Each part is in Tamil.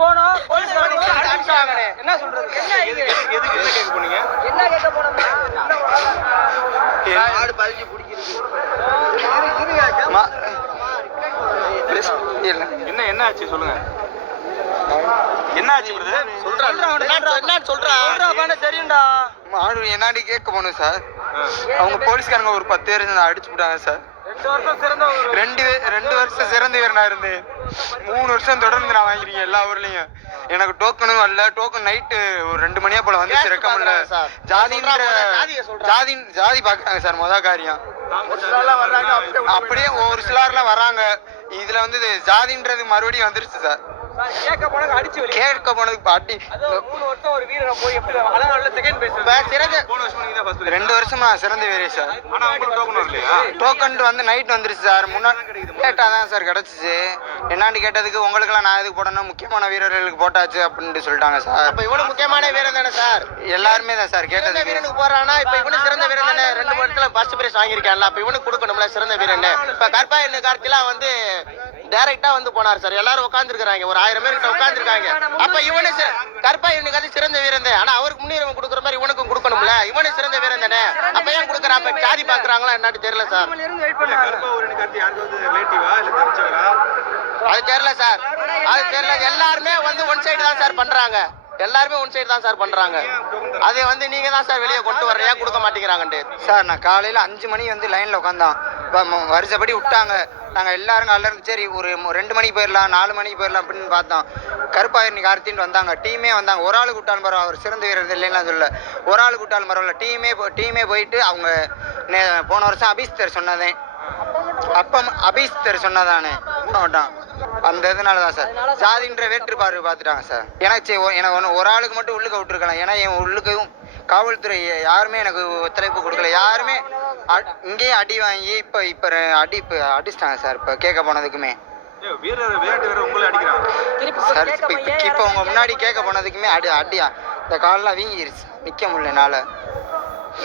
போனோம் என்ன சொல்றது எதுக்கு என்ன கேட்க போனீங்க? என்ன கேட்க போனோம் ஆடு பதிஞ்சு பிடிக்கிறது. என்ன என்ன ஆச்சு சொல்லுங்க. என்ன ஆச்சு பிரதர்? தெரியும்டா. மாடு என்னாடி கேட்க போகணும் சார். அவங்க போலீஸ்காரங்க ஒரு 10 பேர் அடிச்சு விட்டாங்க சார். 2 வருஷம் சிறந்த வீரனா இருந்து 3 வருஷம் தொடர்ந்து நான் வாங்கிருக்கேன் எல்லா ஊர்லயும். எனக்கு டோக்கனும் வரல. டோக்கன் நைட்டு ஒரு 2 மணியா போல வந்து சிறக்க முடியல. ஜாதி பாக்குறாங்க சார். காரியம் அப்படியே ஒரு சிலர்லாம் வராங்க. இதுல வந்து ஜாதின்றது மறுபடியும் வந்துருச்சு சார். கேட்க போனதுக்கு அடி 3 வருஷம் ஒரு வீரரை போய் எப்படி அழகான செகண்ட் பேசுறேன். 2 வருஷம் நான் சிறந்த வீரர் சார். ஆனா உங்களுக்கு டோக்கன் வரலையா? டோக்கன் வந்து நைட் வந்துருச்சு சார். முன்னாடி கேட்டாதான் சார் கிடைச்சிச்சு. என்னான்னு கேட்டதுக்கு உங்களுக்குலாம் நான் எதுக்கு போடணும், முக்கியமான வீரர்களுக்கு போட்டாச்சு அப்படின்னு சொல்லிட்டாங்க சார். இப்ப இவனு முக்கியமான வீரன் தானே சார்? எல்லாருமே தான் சார் கேட்டது. வீரனுக்கு போறானா இப்ப இவனு சிறந்த வீரன் தானே. 2 வருஷத்துல ஃபர்ஸ்ட் பிரைஸ் வாங்கியிருக்கான்ல. அப்ப இவனுக்கு கொடுக்கணும்ல சிறந்த வீரன். இப்ப கற்பாயன் கார்த்திலாம் வந்து டைரக்டா வந்து போனார் சார். எல்லாரும் உட்காந்துருக்காங்க, ஒரு 1000 பேர் கிட்ட உட்காந்துருக்காங்க. அப்ப இவனு கற்பாயனுக்கு அது சிறந்த வீரன் தான். ஆனா அவருக்கு முன்னுரிமை கொடுக்குற மாதிரி இவனுக்கும் கொடுக்கணும்ல. இவனு சிறந்த வீரன் தானே. அப்ப ஏன் கொடுக்குறான்? அப்ப ஜாதி பாக்குறாங்களா என்னன்னு தெரியல சார். அது தெரியல சார். அது தெரியல. எல்லாருமே வந்து ஒன் சைடு தான் சார் பண்றாங்க. எல்லாருமே ஒன் சைடு தான் சார் பண்றாங்க. அதை வந்து நீங்க தான் சார் வெளியே கொண்டு வர்ற. ஏன் கொடுக்க மாட்டேங்கிறாங்கன்ட்டு சார். நான் காலையில 5 மணி வந்து லைன்ல உட்காந்தோம். வருஷப்படி விட்டாங்க. நாங்க எல்லாரும் காலைல இருந்து சரி ஒரு 2 மணிக்கு போயிடலாம், 4 மணிக்கு போயிடலாம் அப்படின்னு பார்த்தோம். கருப்பாயிரணி கார்த்தின்னு வந்தாங்க. டீமே வந்தாங்க. ஒரு ஆளு கூட்டாலும் பரவாயில்ல. அவர் சிறந்த வீரர் இல்லைன்னா சொல்ல. ஒரு ஆளு கூட்டாலும் பரவாயில்ல. டீமே போயிட்டு அவங்க போன வருஷம் அபிஸ்தர் சொன்னதே. அப்ப அபிஸ்தர் சொன்னதானே மாவட்டம். அந்த இதனால தான் சார் ஜாதின்ற வேற்றுப்பார்வை பார்த்துட்டாங்க சார். எனக்கு ஒரு ஆளுக்கு மட்டும் உள்ளுக்க விட்டுருக்கலாம். ஏன்னா என் உள்ளுக்கும் காவல்துறை யாருமே எனக்கு ஒத்துழைப்பு கொடுக்கல. யாருமே இங்கேயும் அடி வாங்கி இப்ப அடிச்சிட்டாங்க சார். இப்ப கேட்க போனதுக்குமே சார். இப்ப உங்க முன்னாடி கேட்க போனதுக்குமே அடியா இந்த காலெல்லாம் வீங்கிருச்சு. நிக்க முடியல என்னால.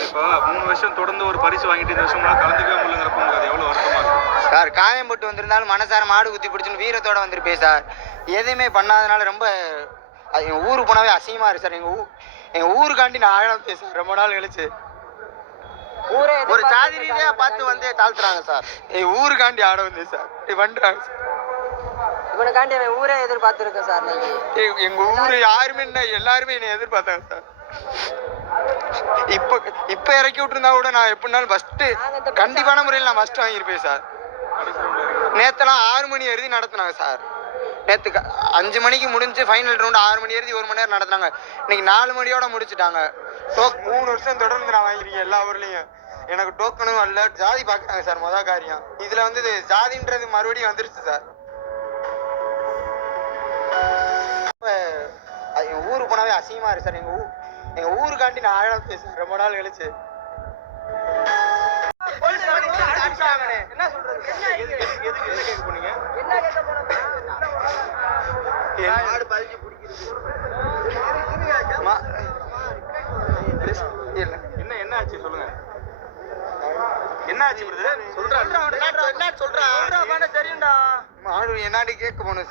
இப்போ 3 வருஷம் தொடர்ந்து ஒரு பரிசு வாங்கிட்டு இந்த வருஷம் கலந்துக்கவே முடியலங்கிறப்ப உங்களுக்கு அது எவ்வளவு வருத்தமா இருக்கு சார்? காயம் போட்டு வந்திருந்தாலும் மனசார மாடு குத்தி பிடிச்சுன்னு வீரத்தோட வந்திருப்பேன் சார். எதுவுமே பண்ணாதனால ரொம்ப எங்க ஊருக்கு போனாவே அசிங்கமா இருக்கு சார். எங்க ஊருக்காண்டி நான் ஆழம் பேசுறேன் ரொம்ப நாள் கழிச்சு. ஒரு ஜாதி ரீதியா பார்த்து வந்து தாழ்த்துறாங்க சார். எங்க ஊருக்காண்டி ஆட வந்து சார் இப்படி பண்றாங்க சார். இவனுக்காண்டி ஊரே எதிர்பார்த்துருக்கேன் சார். நீங்க எங்க ஊரு யாருமே எல்லாருமே என்னை எதிர்பார்த்தாங்க சார். இப்ப இறக்கி விட்டுருந்தா கூட நான் எப்படினாலும் ஃபர்ஸ்ட் கண்டிப்பான முறையில் நான் ஃபர்ஸ்ட் வாங்கியிருப்பேன் சார். நேத்தெல்லாம் 6 மணி எழுதி நடத்தினாங்க சார். நேற்று 5 மணிக்கு முடிஞ்சு ஃபைனல் ரவுண்ட் 6 மணி எழுதி 1 மணி நேரம் நடத்தினாங்க. இன்னைக்கு 4 மணியோட முடிச்சுட்டாங்க. 3 வருஷம் தொடர்ந்து நான் வாங்கிருக்கேன் எல்லா ஊர்லயும். எனக்கு டோக்கனும் வரல. ஜாதி பாக்குறாங்க சார். காரியம் இதுல வந்து ஜாதின்றது மறுபடியும் வந்துருச்சு சார். என் ஊருக்கு போனாவே அசிங்கமா இருக்கு சார். எங்க ஊருக்காண்டி நான் ஆழம் பேசுறேன் ரொம்ப நாள் கழிச்சு. என்ன சொல்றது? எதுக்கு என்ன கேட்க போனீங்க? என்ன கேட்க போனோம் ஆடு பதிஞ்சு பிடிக்கிறது. என்ன என்ன ஆச்சு சொல்லுங்க. என்ன ஆச்சு பிரதர்? சொல்றேன். தெரியும்டா. மாடு என்னாடி கேட்க போகணும் சார்.